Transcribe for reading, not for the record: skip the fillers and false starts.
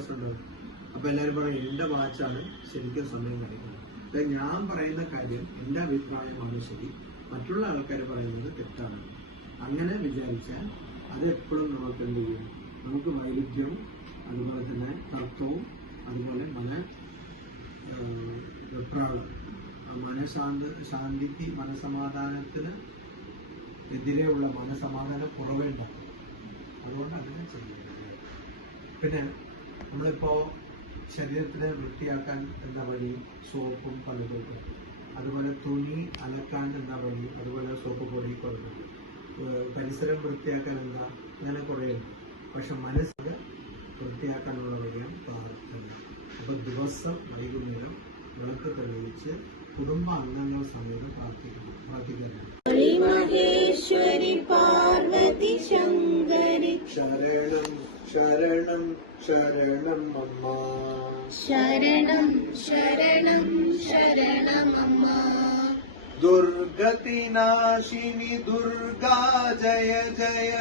വ്യത്യാസം ഉണ്ടാവും. അപ്പൊ എല്ലാവരും പറയും എന്റെ വാച്ചാണ് ശരിക്കും സമയം കാണിക്കുന്നത്. അപ്പൊ ഞാൻ പറയുന്ന കാര്യം എന്റെ അഭിപ്രായമാണ് ശരി, മറ്റുള്ള ആൾക്കാർ പറയുന്നത് തെറ്റാണ്. അങ്ങനെ വിചാരിച്ചാൽ അത് എപ്പോഴും നമുക്ക് എന്ത് ചെയ്യും? നമുക്ക് വൈരുദ്ധ്യവും അതുപോലെ തന്നെ തത്വവും അതുപോലെ മനഃശാന്തിക്ക് മനസമാധാനത്തിന് എതിരെയുള്ള മനസമാധാന കുറവുണ്ടാകും. അതുകൊണ്ട് അങ്ങനെ ചെയ്യുന്നത്. പിന്നെ നമ്മളിപ്പോ ശരീരത്തിനെ വൃത്തിയാക്കാൻ എന്ന വഴി സോപ്പും പലതും, അതുപോലെ തുണി അലക്കാൻ എന്ന വഴി, അതുപോലെ സോപ്പ് പൊടി കുറവ്, പരിസരം വൃത്തിയാക്കാൻ എന്താ, അങ്ങനെ കുറേയുണ്ട്. പക്ഷെ മനസ്സ് വൃത്തിയാക്കാനുള്ള വഴിയാണ് പ്രാർത്ഥന. അപ്പൊ ദിവസം വൈകുന്നേരം വിളക്ക് തെളിയിച്ച് കുടുംബാംഗങ്ങൾ സമേതം പ്രാർത്ഥിക്കണം. മഹേശ്വരി പാർവതി ശങ്കരി ശരണം ശരണം ശരണം അമ്മ, ശരണം ശരണം ശരണം അമ്മ. ദുർഗതി നാശിനി ദുർഗാ ജയ ജയ.